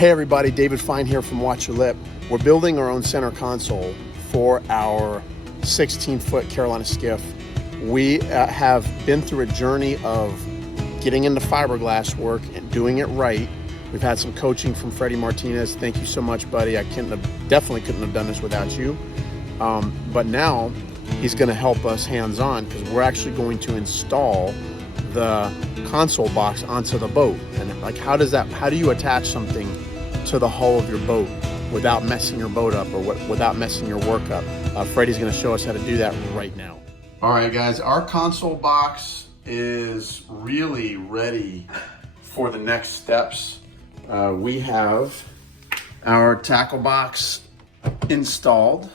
Hey everybody, David Fine here from Watch Your Lip. We're building our own center console for our 16-foot Carolina Skiff. We have been through a journey of getting into fiberglass work and doing it right. We've had some coaching from Freddy Martinez. Thank you so much, buddy. I definitely couldn't have done this without you. But now he's going to help us hands-on because we're actually going to install the console box onto the boat. And like, how do you attach something to the hull of your boat without messing your boat up or without messing your work up? Freddy's going to show us how to do that right now. All right, guys, our console box is really ready for the next steps. We have our tackle box installed.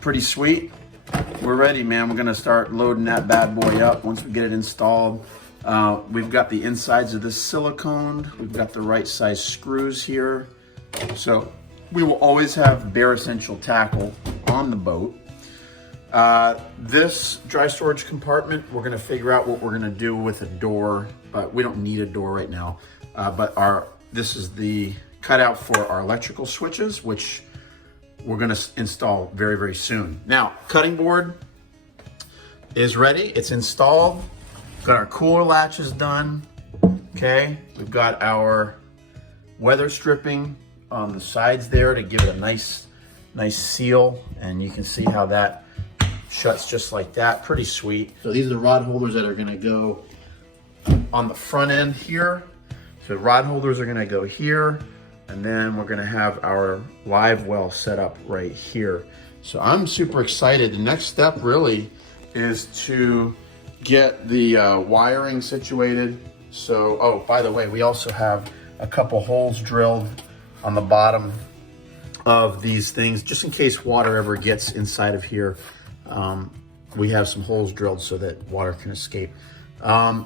Pretty sweet. We're ready, man. We're gonna start loading that bad boy up once we get it installed. We've got the insides of this siliconed. We've got the right size screws here. So we will always have bare essential tackle on the boat. This dry storage compartment, we're gonna figure out what we're gonna do with a door, but we don't need a door right now. This is the cutout for our electrical switches, which we're gonna install very, very soon. Now, cutting board is ready, it's installed. Got our cooler latches done, okay? We've got our weather stripping on the sides there to give it a nice seal, and you can see how that shuts just like that, pretty sweet. So these are the rod holders that are gonna go on the front end here. So rod holders are gonna go here, and then we're gonna have our live well set up right here. So I'm super excited. The next step really is to get the wiring situated. So, oh, by the way, we also have a couple holes drilled on the bottom of these things, just in case water ever gets inside of here. We have some holes drilled so that water can escape. Yeah,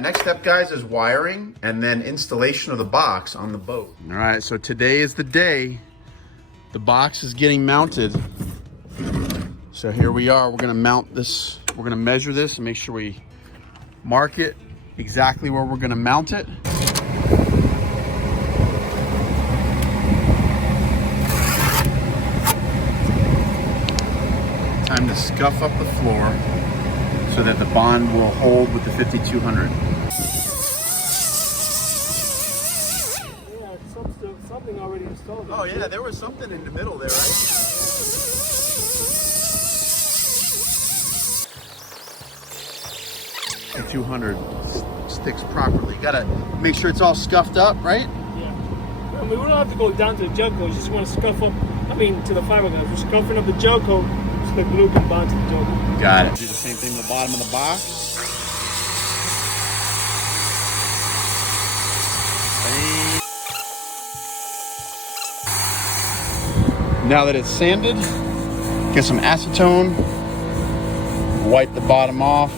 next step, guys, is wiring and then installation of the box on the boat. All right, so today is the day. The box is getting mounted. So here we are, we're gonna mount this. We're gonna measure this and make sure we mark it exactly where we're gonna mount it. Time to scuff up the floor so that the bond will hold with the 5200. Yeah, something already installed. Oh yeah, there was something in the middle there, right? 5200 sticks properly. You gotta make sure it's all scuffed up, right? Yeah. I mean, we don't have to go down to the gel coat. You just want to scuff up, to the fiberglass. We're scuffing up the gel coat so the glue can bond to the gel coat. Got it. Do the same thing with the bottom of the box. Now that it's sanded, get some acetone, wipe the bottom off.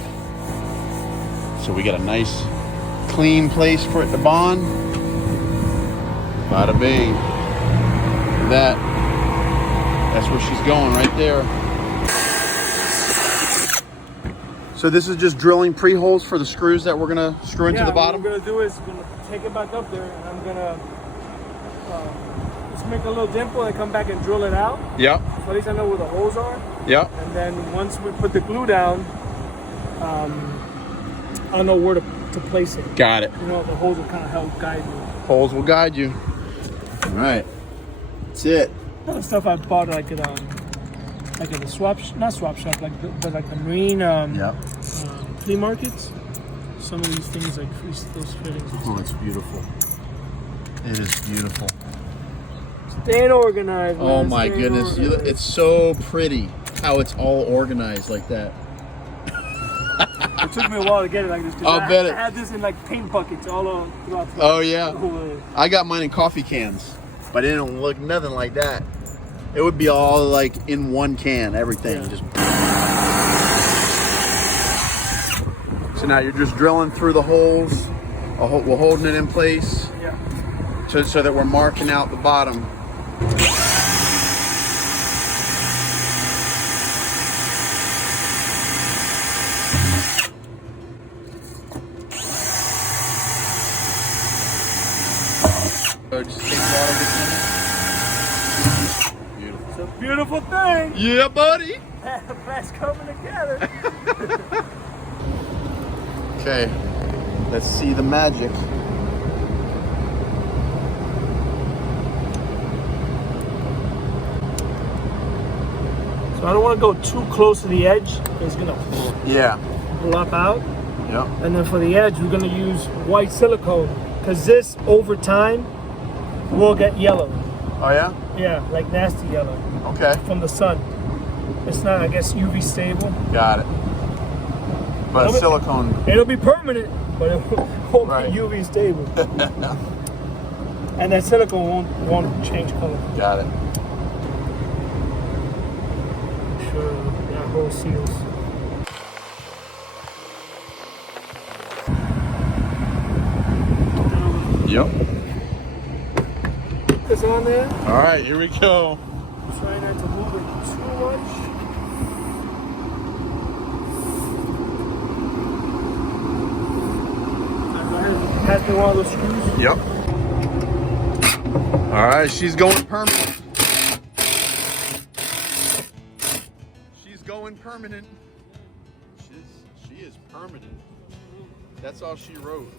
So we got a nice clean place for it to bond. Bada bing. That's where she's going right there. So this is just drilling pre-holes for the screws that we're gonna screw into the bottom? What we're gonna do is we're gonna take it back up there and I'm gonna just make a little dimple and come back and drill it out. Yep. So at least I know where the holes are. Yep. And then once we put the glue down, I know where to place it. Got it. You know, the holes will kind of help guide you. Holes will guide you. All right. That's it. Other stuff I bought like at the swap shop, like the marine flea markets. Some of these things like those fittings. Oh, it's beautiful. It is beautiful. Staying organized. Man. Oh my goodness, it's so pretty how it's all organized like that. It took me a while to get it like this. I'll bet it. I had this in like paint buckets all throughout. Oh yeah. I got mine in coffee cans, but it didn't look nothing like that. It would be all like in one can, everything. Yeah. So now you're just drilling through the holes. We're holding it in place. Yeah. So that we're marking out the bottom. So just take water between it. Beautiful. It's a beautiful thing. Yeah, buddy. That's coming together. Okay, let's see the magic. So I don't want to go too close to the edge. It's gonna flop out. Yep. And then for the edge, we're gonna use white silicone because this over time will get yellow. Oh yeah? Yeah, like nasty yellow. Okay. From the sun. It's not, I guess, UV stable. Got it. But silicone. It'll be permanent, but it won't Right. be UV stable. And that silicone won't change color. Got it. Sure, that whole seals. Yep. This on there. All right, here we go. Try not to move it too much. Pass me one of those screws. Yep. All right, she's going permanent. She's going permanent. She is permanent. That's all she wrote.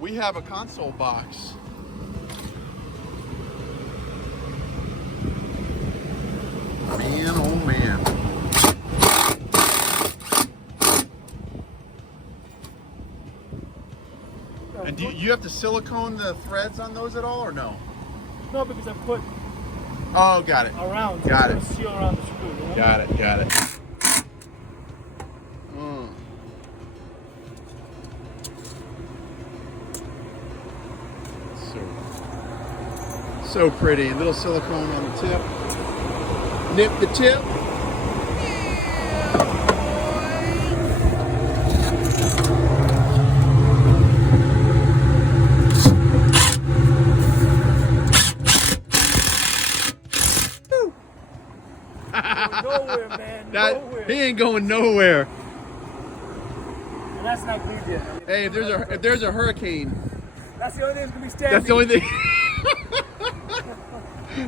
We have a console box. Man, oh man. And do you have to silicone the threads on those at all or no? No, because I put Oh, got it. around. Got it. Seal around the screw. You know? Got it, got it. So pretty. Little silicone on the tip. Nip the tip. Nowhere, man. Nowhere. He ain't going nowhere. And that's not good yet. Hey, if there's a hurricane, That's the only thing that's gonna be standing. that's the only thing.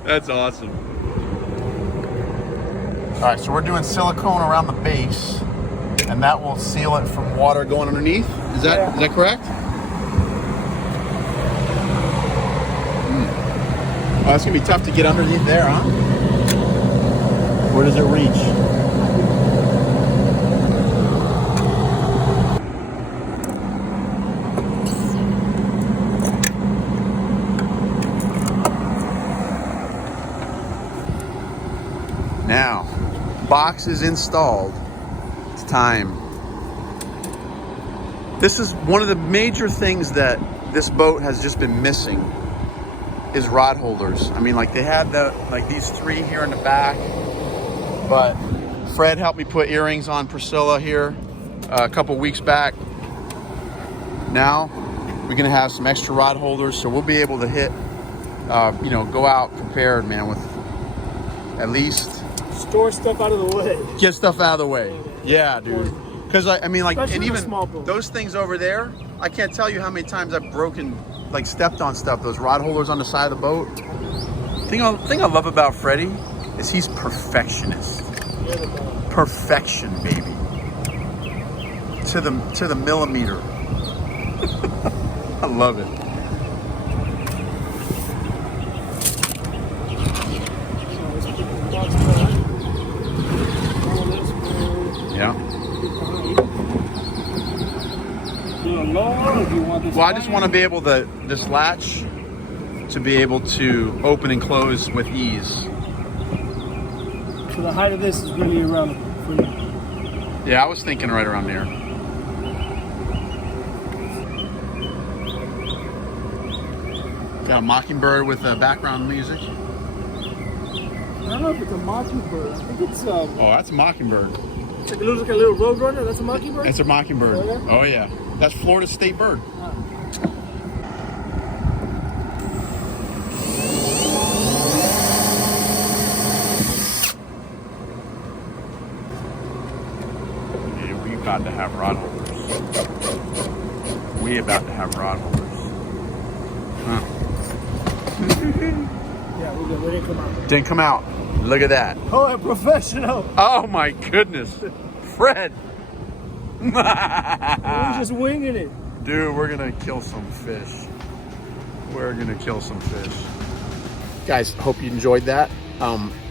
That's awesome. All right, so we're doing silicone around the base, and that will seal it from water going underneath. Is that correct? Oh, that's gonna be tough to get underneath there, huh? Where does it reach? Now, box is installed. It's time. This is one of the major things that this boat has just been missing is rod holders. I mean, like they had these three here in the back, but Fred helped me put earrings on Priscilla here a couple weeks back. Now we're gonna have some extra rod holders, so we'll be able to hit, go out prepared, man, with at least Store stuff out of the way. get stuff out of the way. Yeah, dude. Because I mean, like, Especially and with a even small boat. those things over there, I can't tell you how many times I've broken, like, stepped on stuff. Those rod holders on the side of the boat. Thing I love about Freddy is he's perfectionist. Perfection, baby. To the millimeter. I love it. Yeah. Well, I just want to be able to, this latch, to be able to open and close with ease. So the height of this is really irrelevant for you. Yeah, I was thinking right around there. Got a mockingbird with background music. I don't know if it's a mockingbird. I think it's Oh, that's a mockingbird. it looks like a little roadrunner. That's a mockingbird? That's a mockingbird. Oh, yeah? Oh, yeah. That's Florida state bird. Yeah, we about to have rod holders. We about to have rod holders. Huh. Yeah, we're good. We didn't come out. Didn't come out. Look at that. Oh, a professional. Oh my goodness. Fred. We're just winging it. Dude, we're gonna kill some fish. We're gonna kill some fish. Guys, hope you enjoyed that.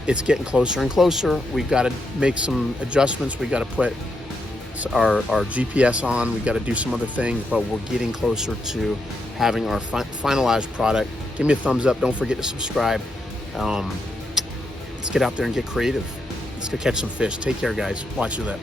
It's getting closer and closer. We gotta make some adjustments. We gotta put our GPS on. We gotta do some other things, but we're getting closer to having our finalized product. Give me a thumbs up. Don't forget to subscribe. Let's get out there and get creative. Let's go catch some fish. Take care, guys. Watch you that.